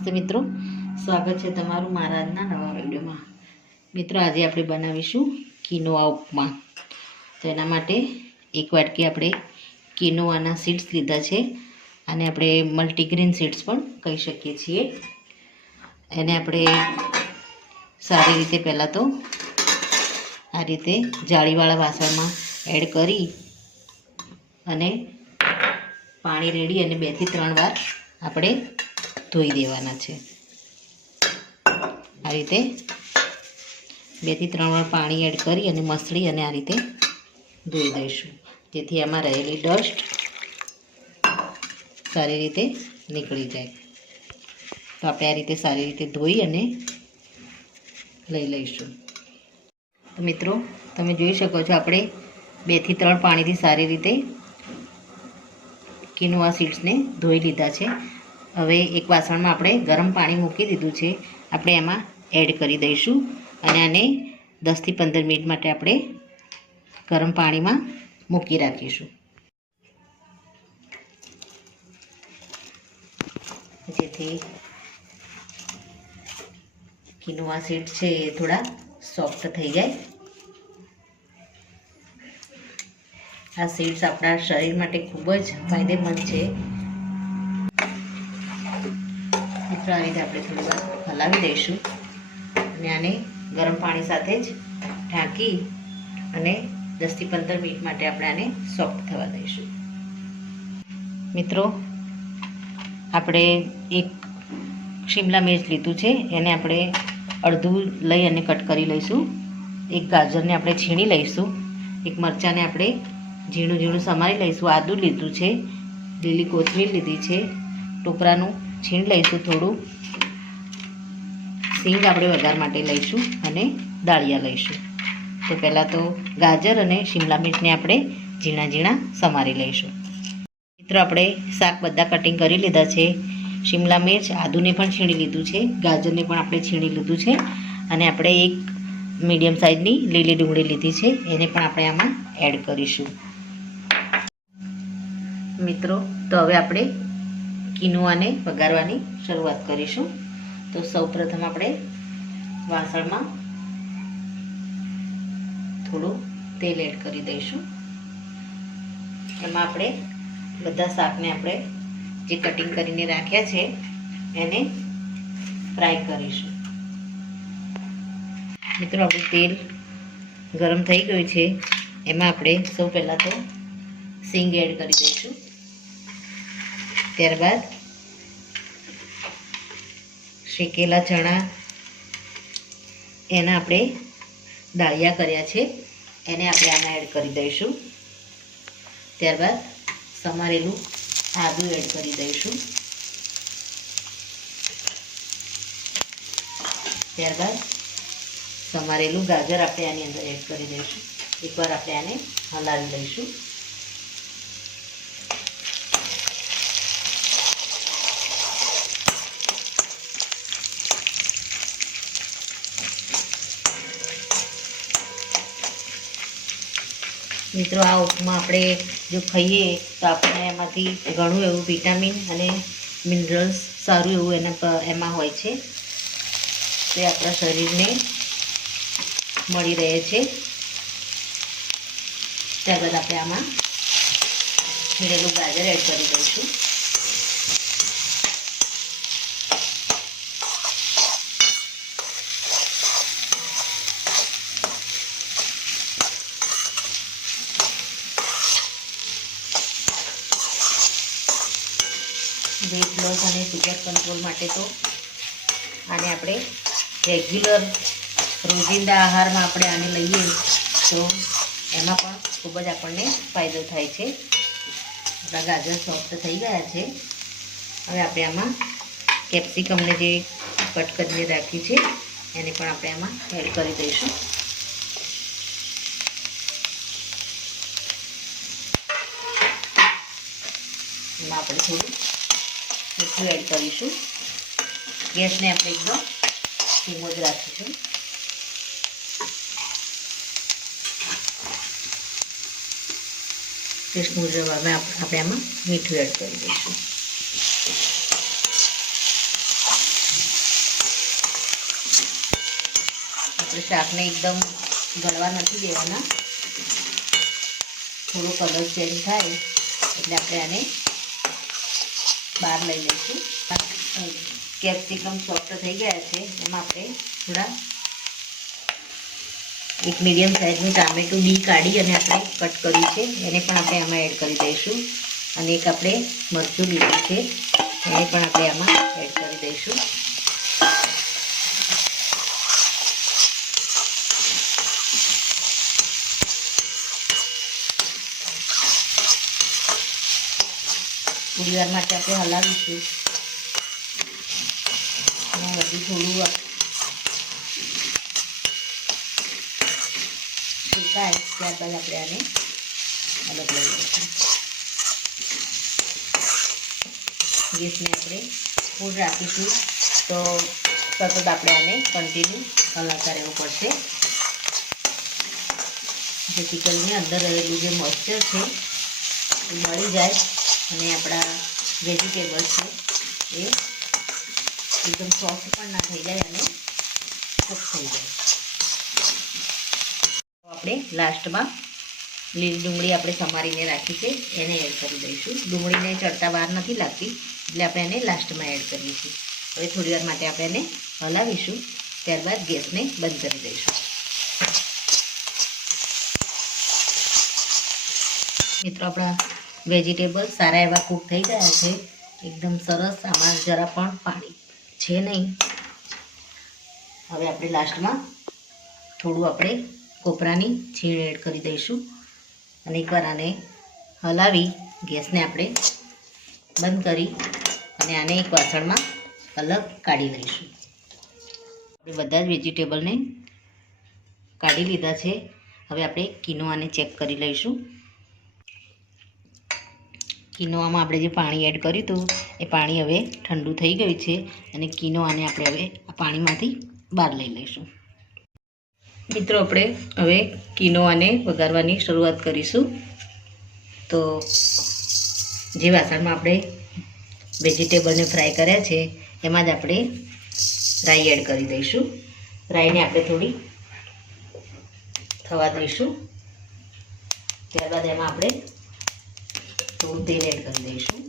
નમસ્તે મિત્રો. સ્વાગત છે તમારું મારા આજના નવા વિડીયોમાં. મિત્રો, આજે આપણે બનાવીશું કિનોઆ ઉપમા. તો એના માટે એક વાટકી આપણે કિનોઆના સીડ્સ લીધા છે. અને આપણે મલ્ટીગ્રેન સીડ્સ પણ કહી શકીએ છીએ. એને આપણે સારી રીતે પહેલાં તો આ રીતે જાળીવાળા વાસણમાં એડ કરી અને પાણી રેડી અને બેથી ત્રણ વાર આપણે ધોઈ દેવાના છે. આ રીતે બેથી ત્રણ વાર પાણી એડ કરી અને મસળી અને આ રીતે ધોઈ દઈશું. જેથી આમાં રહેલી ડસ્ટ સારી રીતે નીકળી જાય. તો આપણે આ રીતે સારી રીતે ધોઈ અને લઈ લઈશું. તો મિત્રો, તમે જોઈ શકો છો આપણે બેથી ત્રણ પાણીથી સારી રીતે કિનોવા સીડ્સને ધોઈ લીધા છે. હવે એક વાસણમાં આપણે ગરમ પાણી મૂકી દીધું છે. આપણે એમાં એડ કરી દઈશું અને આને દસથી પંદર મિનિટ માટે આપણે ગરમ પાણીમાં મૂકી રાખીશું. જેથી કિનોવા સીડ છે એ થોડા સોફ્ટ થઈ જાય. આ સીડ્સ આપણા શરીર માટે ખૂબ જ ફાયદેમંદ છે. રીતે આપણે થોડી વાર હલાવી દઈશું. અને આને ગરમ પાણી સાથે જ ઢાંકી અને દસથી પંદર મિનિટ માટે આપણે આને સોફ્ટ થવા દઈશું. મિત્રો, આપણે એક શિમલા મિર્ચ લીધું છે, એને આપણે અડધું લઈ અને કટ કરી લઈશું. એક ગાજરને આપણે છીણી લઈશું. એક મરચાંને આપણે ઝીણું ઝીણું સમારી લઈશું. આદું લીધું છે, લીલી કોથમીર લીધી છે, ટોપરાનું છીણ લઈશું થોડું. સિંગ આપણે વઘાર માટે લઈશું અને દાળિયા લઈશું. તો પહેલાં તો ગાજર અને શિમલા મિર્ચને આપણે ઝીણા ઝીણા સમારી લઈશું. મિત્રો, આપણે શાક બધા કટિંગ કરી લીધા છે. શિમલા મિર્ચ આદુને પણ છીણી લીધું છે. ગાજરને પણ આપણે છીણી લીધું છે. અને આપણે એક મીડિયમ સાઇઝની લીલી ડુંગળી લીધી છે. એને પણ આપણે આમાં એડ કરીશું. મિત્રો, તો હવે આપણે કિનુઆને વઘારવાની શરૂઆત કરીશું. તો સૌપ્રથમ આપણે વાસણમાં થોડું તેલ એડ કરી દઈશું. એમાં આપણે બધા શાકને આપણે જે કટિંગ કરીને રાખ્યા છે, એને ફ્રાય કરીશું. મિત્રો, આપણું તેલ ગરમ થઈ ગયું છે. એમાં આપણે સૌ પહેલાં તો સિંગ એડ કરી દઈશું. ત્યારબાદ શેકેલા ચણા એના આપણે દાળિયા કર્યા છે. એને આપણે આમાં એડ કરી દઈશું. ત્યારબાદ સમારેલું આદું એડ કરી દઈશું. ત્યારબાદ સમારેલું ગાજર આપણે આની અંદર એડ કરી દઈશું. એકવાર આપણે આને હલાવી લઈશું. મિત્રો, આ ઉપમા આપણે જો ખાઈએ તો આપણને એમાંથી ઘણું એવું વિટામિન અને મિનરલ્સ સારું એવું એના એમાં હોય છે. તે આપણા શરીરને મળી રહે છે. ત્યારબાદ આપણે આમાં છીણેલું ગાજર એડ કરી દઈશું. વેટ લોસ અને સુગર કંટ્રોલ માટે તો આને આપણે રેગ્યુલર રોજિંદા આહારમાં આપણે આને લઈએ તો એમાં પણ ખૂબ જ આપણને ફાયદો થાય છે. આપણા ગાજર સોફ્ટ થઈ ગયા છે. હવે આપણે આમાં કેપ્સિકમને જે કટ કરીને રાખી છે, એને પણ આપણે આમાં એડ કરી દઈશું. એમાં આપણે થોડું મીઠું એડ કરીશું. ગેસને આપણે એકદમ ધીમો જ રાખીશું. ટેસ્ટ મુજબ હવે આપણે એમાં મીઠું એડ કરી દઈશું. આપણે શાકને એકદમ ગળવા નથી દેવાના. થોડો કલર ચેન્જ થાય, એટલે આપણે આને બહાર લઈ લઈશું. કેપ્સિકમ સોફ્ટ થઈ ગયા છે. એમાં આપણે થોડા એક મીડિયમ સાઇઝનું ટામેટું બી કાઢી અને આપણે કટ કર્યું છે. એને પણ આપણે આમાં એડ કરી દઈશું. અને એક આપણે મરચું લીધું છે. એને પણ આપણે આમાં એડ કરી દઈશું. થોડી વાર માટે આપણે હલાવીશું હજી થોડું સુકાય ત્યારબાદ આપણે આને અલગ લઈ લઈશું. ગેસને આપણે ફૂલ રાખીશું. તો સતત આપણે આને કન્ટિન્યુ હલાવતા રહેવું પડશે. જે ચિકનની અંદર રહેલું જે મોઇસ્ચર છે એ મળી જાય. અને આપણા વેજીટેબલ્સ છે, એ એકદમ સોફ્ટ પણ ના થઈ જાય અને કૂક થઈ જાય. આપણે લાસ્ટમાં લીલી ડુંગળી આપણે સમારીને રાખી છે, એને એડ કરી દઈશું. ડુંગળીને ચડતા વાર નથી લાગતી, એટલે આપણે એને લાસ્ટમાં એડ કરીએ છીએ. હવે થોડી વાર માટે આપણે એને હલાવીશું, ત્યારબાદ ગેસને બંધ કરી દઈશું. મિત્રો, આપણા વેજીટેબલ સારા એવા કૂક થઈ ગયા છે. એકદમ સરસ, આમાં જરા પણ પાણી છે નહીં. હવે આપણે લાસ્ટમાં થોડું આપણે કોપરાની છીણ એડ કરી દઈશું. અને એકવાર આને હલાવી ગેસને આપણે બંધ કરી અને આને એક વાસણમાં અલગ કાઢી લઈશું. આપણે બધા જ વેજીટેબલને કાઢી લીધા છે. હવે આપણે કિનોઆને ચેક કરી લઈશું. કિનોઆમાં આપણે જે પાણી એડ કર્યું હતું, એ પાણી હવે ઠંડુ થઈ ગયું છે અને કિનોઆને આપણે હવે આ પાણીમાંથી બહાર લઈ લઈશું. મિત્રો, આપણે હવે કિનોઆને વઘારવાની શરૂઆત કરીશું. તો જે વાસણમાં આપણે વેજીટેબલને ફ્રાય કર્યા છે, એમાં જ આપણે રાઈ એડ કરી દઈશું. રાઈને આપણે થોડી થવા દઈશું. ત્યારબાદ એમાં આપણે થોડું તેલ એડ કરી દઈશું.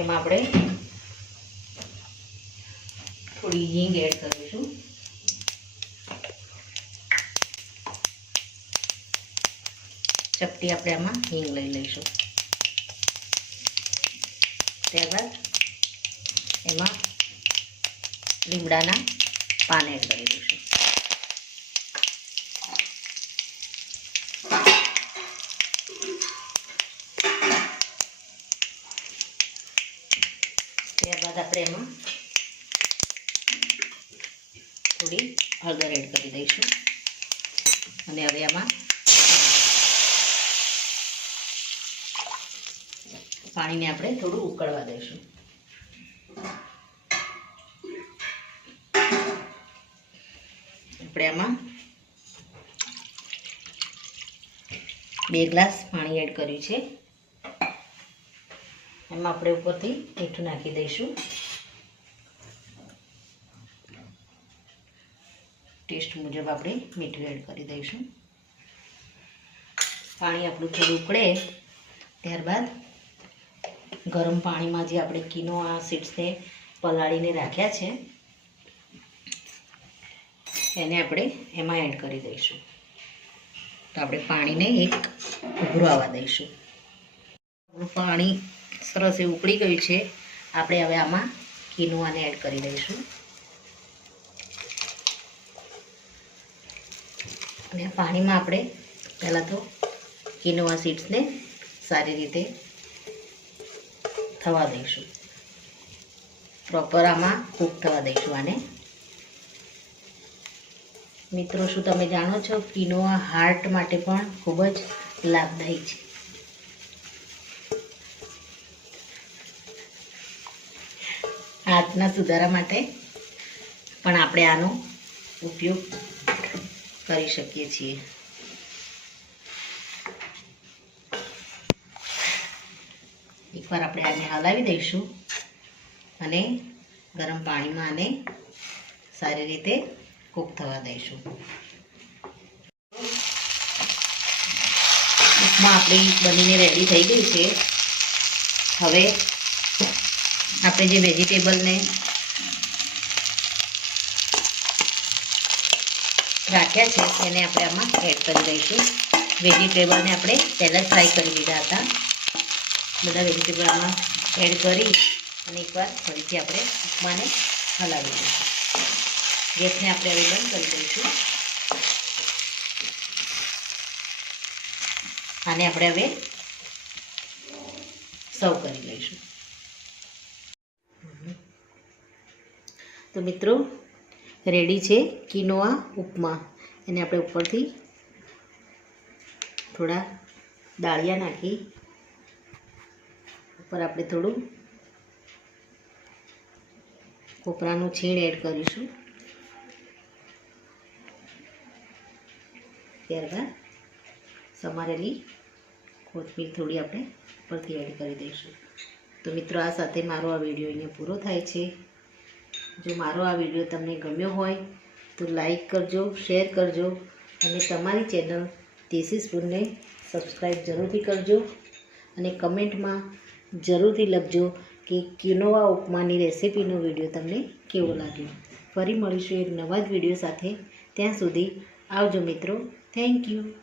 એમાં આપણે થોડી હિંગ એડ કરીશું ચપટી આપણે આમાં હિંગ લઈ લઈશું. ત્યારબાદ એમાં લીમડાના પાન એડ કરી દઈશું. ત્યારબાદ આપણે એમાં થોડી હળદર એડ કરી દઈશું. અને હવે આમાં પાણીને આપણે થોડું ઉકળવા દઈશું. આપણે આમાં બે ગ્લાસ પાણી એડ કર્યું છે. એમાં આપણે ઉપરથી મીઠું નાખી દઈશું. ટેસ્ટ મુજબ આપણે મીઠું એડ કરી દઈશું. પાણી આપણું થોડું ઉકળે ત્યારબાદ ગરમ પાણીમાં જે આપણે કિનો આ સીડ્સને પલાળીને રાખ્યા છે એને આપણે એમાં એડ કરી દઈશું. તો આપણે પાણીને એક ઉભરું આવવા દઈશું. પાણી સરસ એ ઉકળી ગયું છે. આપણે હવે આમાં કિનુઆને એડ કરી દઈશું. અને પાણીમાં આપણે પહેલાં તો કિનોવા સીડ્સને સારી રીતે થવા દઈશું. પ્રોપર આમાં કૂક થવા દઈશું આને. મિત્રો, શું તમે જાણો છો? કિનોઆ હાર્ટ માટે પણ ખૂબ જ લાભદાયી છે. હાર્ટના સુધારા માટે પણ આપણે આનો ઉપયોગ કરી શકીએ છીએ. એકવાર આપણે આને હલાવી દઈશું અને ગરમ પાણીમાં આને સારી રીતે કૂક થવા દઈશું ઉપમા આપણી બનીને રેડી થઈ ગઈ છે. હવે આપણે જે વેજીટેબલને રાખ્યા છે, એને આપણે આમાં એડ કરી દઈશું. વેજીટેબલને આપણે પહેલાં જ ફ્રાય કરી દીધા હતા. બધા વેજીટેબલ આમાં એડ કરી અને એકવાર ફરીથી આપણે ઉપમાને હલાવી દઈશું. ગેસને આપણે હવે બંધ કરી દઈશું. આને આપણે હવે સર્વ કરી લઈશું. તો મિત્રો, રેડી છે કિનોઆ ઉપમા. એને આપણે ઉપરથી થોડા દાળિયા નાખી, ઉપર આપણે થોડું કોપરાનું છીણ એડ કરીશું. ત્યારબાદ સમારેલી કોથમીર થોડી આપણે ઉપરથી એડ કરી દઈશું. તો મિત્રો, આ સાથે મારો આ વીડિયો અહીંયા પૂરો થાય છે. જો મારો આ વીડિયો તમને ગમ્યો હોય, તો લાઈક કરજો શેર કરજો અને તમારી ચેનલ દેશી સ્પૂનને સબસ્ક્રાઈબ જરૂરથી કરજો અને કમેન્ટમાં જરૂરથી લખજો કે કિનોવા ઉપમાની રેસિપીનો વીડિયો તમને કેવો લાગ્યો. ફરી મળીશું એક નવા જ વીડિયો સાથે. ત્યાં સુધી આવજો મિત્રો. Thank you.